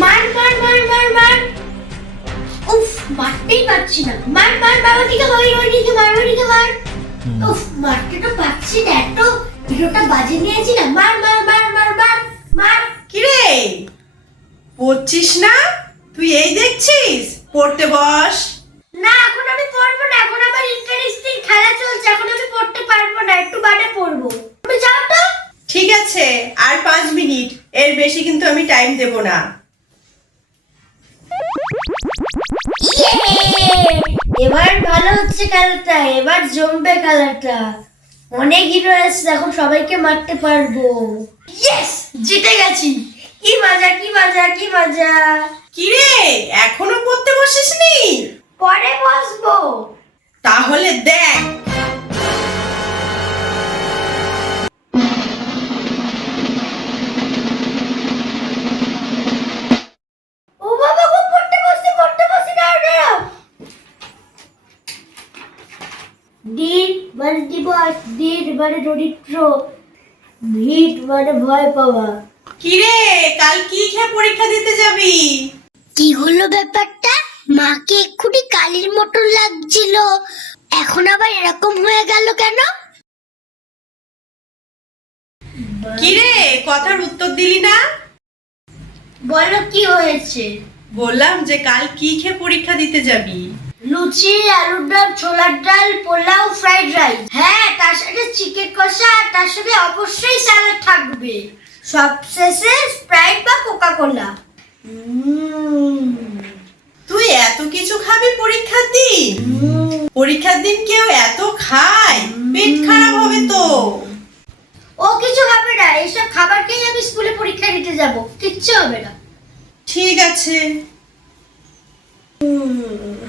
মার মার মার মার মার উফ মারতেই পারছি না। মার মার মার ওদিকে ওই ওইদিকে মার ওইদিকে মার। উফ মারতে তো পারছি না এত ভিডিওটা বাজে নিয়েছি না। মার মার মার মার মার মার কিরে? পড়ছিস না? তুই এই দেখছিস? পড়তে বস। না এখন আমি পড়ব না। এখন আমার ইন্টারেস্টিং খেলা চলছে। এখন আমি পড়তে পারব না। একটু বাদে পড়ব। তুমি যাও তো। ঠিক আছে আর পাঁচ মিনিট। এর বেশি কিন্তু আমি টাইম দেব না। এবার ভালো হচ্ছে খেলাটা এবার জমবে খেলাটা অনেক হিরো আছে এখন সবাইকে মারতে পারব। ইয়েস জিতে গেছি। কি মজা কি মজা কি মজা। কিরে, এখনও পড়তে বসিসনি? মানে দিবস ডিট মানে দরিদ্র ভিট মানে ভয় পাওয়া। কিরে কাল কি খেয়ে পরীক্ষা দিতে যাবি? কি হলো ব্যাপারটা? মাকে এক্ষুনি কালির লাগছিল। এখন আবার এরকম হয়ে গেল কেন? কিরে কথার উত্তর দিলি না? বলো কি হয়েছে? বললাম যে কাল কি খেয়ে পরীক্ষা দিতে যাবি? লুচি আলুর ডাল ছোলার ডাল ফ্রাইড রাইস হ্যাঁ তার সাথে চিকেন কষা আর তার সাথে অবশ্যই স্যালাড থাকবে। সবশেষে স্প্রাইট বা কোকা কোলা তুই এত কিছু খাবি পরীক্ষার দিন? পরীক্ষার দিন কেউ এত খায়? পেট খারাপ হবে তো। ও কিছু হবে না এইসব খাবার খেয়ে আমি স্কুলে পরীক্ষা দিতে যাব। কিচ্ছু হবে না। ঠিক আছে।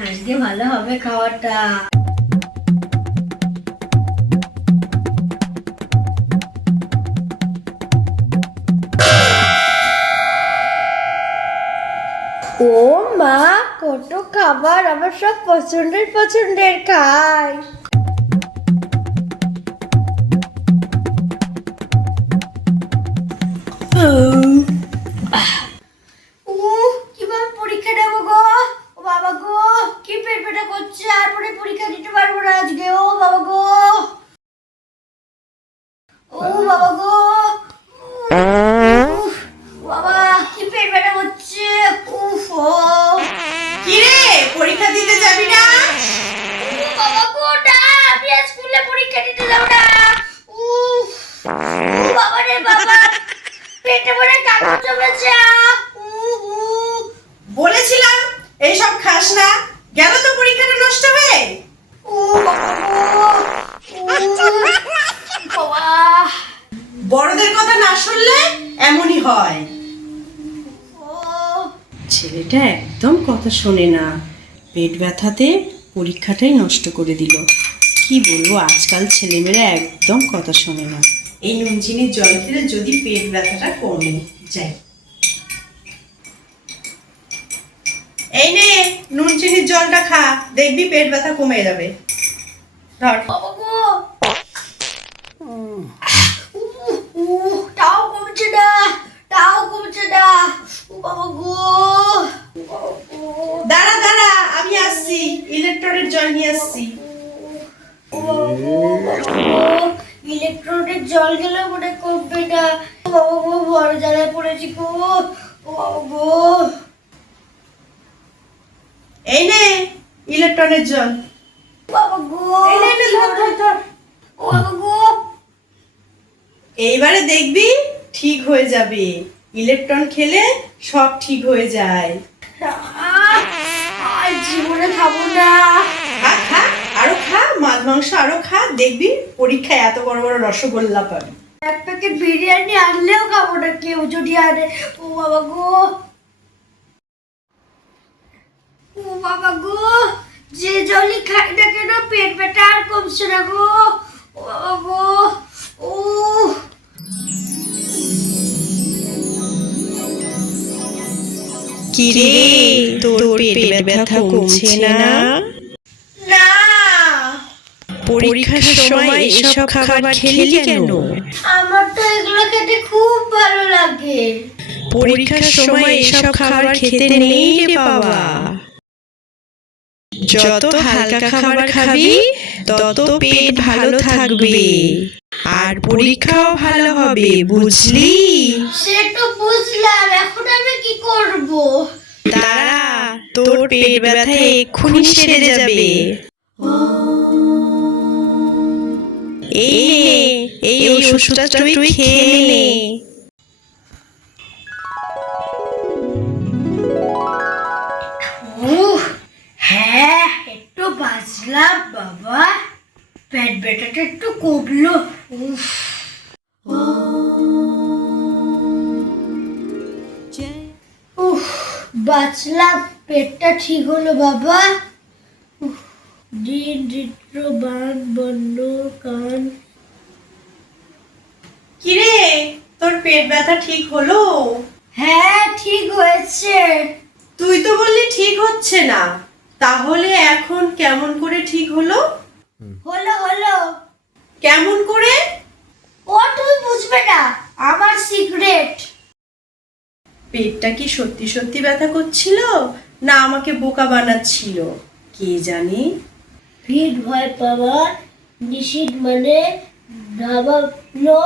আজকে ভালো হবে খাওয়াটা। ও মা কত খাবার আমার সব পছন্দের পছন্দের খাই। বলেছিলাম, এইসব খাস না। গেল তো পরীক্ষাটা নষ্ট হয়ে বড়দের কথা না শুনলে এমনই হয়। ছেলেটা একদম কথা শোনে না। পেট ব্যথাতে পরীক্ষাটাই নষ্ট করে দিল। কি বলব, আজকাল ছেলেমেয়েরা একদম কথা শোনে না। এই নুন চিনির জল খেলে যদি পেট ব্যথাটা কমে যাই এই নে নুন চিনির জলটা খা দেখবি পেট ব্যথা কমে যাবে। ধর। তাও কমছে না তাও কমছে না। গো ও বাবা গো। দাঁড়া দাঁড়া আমি আসছি ইলেকট্রনের জল নিয়ে আসছি। ও বাবা গো। ইলেকট্রনের জল গেলে মনে কমবে না। ও বড় জ্বালায় পড়েছি গো। ও গো এই নে ইলেকট্রনের জল। বাবা গো। এই নে, নে, ধর, ধর, ধর। ও গো। এইবারে দেখবি ঠিক হয়ে যাবে। ইলেকট্রন খেলে সব ঠিক হয়ে যায়। জীবনে খাব না। খা খা। আরও খা মাছ মাংস আরও খা দেখবি পরীক্ষায় এত বড় বড় রসগোল্লা পাবি। এক প্যাকেট বিরিয়ানি আনলেও খাব না কেউ যদি আনে। ও বাবা গো। ও বাবা গো যে জলই খাই না কেন পেট ব্যথা আর কমছে না গো। ও বাবা গো ও। কিরে তোর পেট ব্যথা কমছে না না? পরীক্ষার সময় এসব খাবার খেলি কেন? আমার তো এগুলো খেতে খুব ভালো লাগে। পরীক্ষার সময় এসব খাবার খেতে নেই রে বাবা। যত হালকা খাবার খাবি তত পেট ভালো থাকবে। আর পরীক্ষাও ভালো হবে বুঝলি? সে তো বুঝলাম এখন আমি কি করব? দাঁড়া তোর পেট ব্যথা এক্ষুনি সেরে যাবে। এই নে এই ওষুধটা তুই খেয়ে নে। হ্যাঁ একটু বাঁচলাম বাবা। পেট ব্যথাটা একটু কমলো। উফ। উফ বাঁচলাম পেটটা ঠিক হলো বাবা। দিন ঋত্র বান বন্য কান। কিরে তোর পেট ব্যথা ঠিক হলো? হ্যাঁ ঠিক হয়েছে। তুই তো বললি ঠিক হচ্ছে না। তাহলে এখন কেমন করে ঠিক হলো? হলো হলো। কেমন করে? ও তুমি বুঝবে না আমার সিক্রেট পেটটা কি সত্যি সত্যি ব্যথা করছিল না আমাকে বোকা বানাচ্ছিল? কে জানি? ভিড় ভয় পাওয়া নিষিদ্ধ মানে ভাবালো